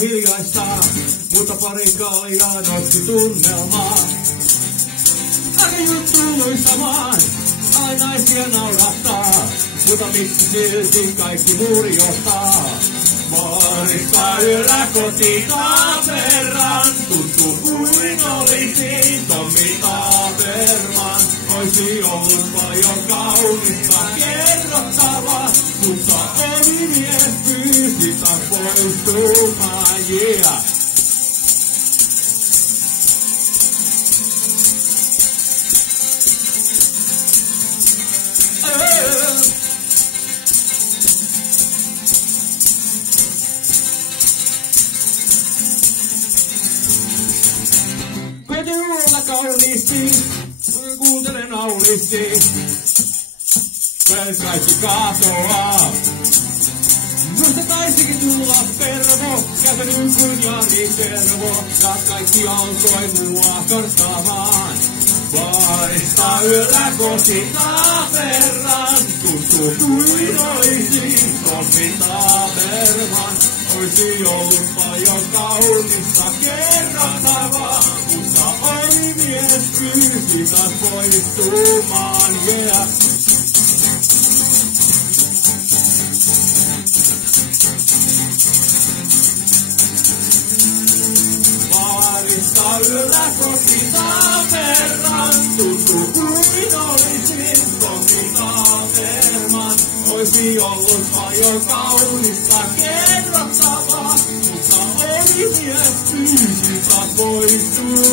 hiljaista, mutta pari kaljaa nosti tunnelmaa. Aika juttu luistamaan, aina naisia naurattaa, mutta miksi silti kaikki muuri johtaa? Baarissa yöllä koti Taaperran, tuntuu kuin olisi Tommi Taaperman. Oisi ollut paljon kaunista kerrottavaa, mutta oli mies pyysi taas poistumaan, yeah. Kotiulla kauniisti, kuuntelen aulisti, kaikki katoaa. Muista taisikin tulla pervo, kävelyn kuin Jari Tervo, ja kaikki alkoi mua torstaamaan. Baarista yöllä koti Taaperran, tuntuu kuin olisi Tommi Taaperman. Oisi ollut paljon kaunista kerrottavaa, mutta oli mies pyysi taas poistumaan, yeah. Baarista yöllä koti Taaperran, tuntuu kuin olisi Tommi Taaperman. Oisi ollut paljon kaunista kerrottavaa, mutta oli mies pyysi taas poistumaan.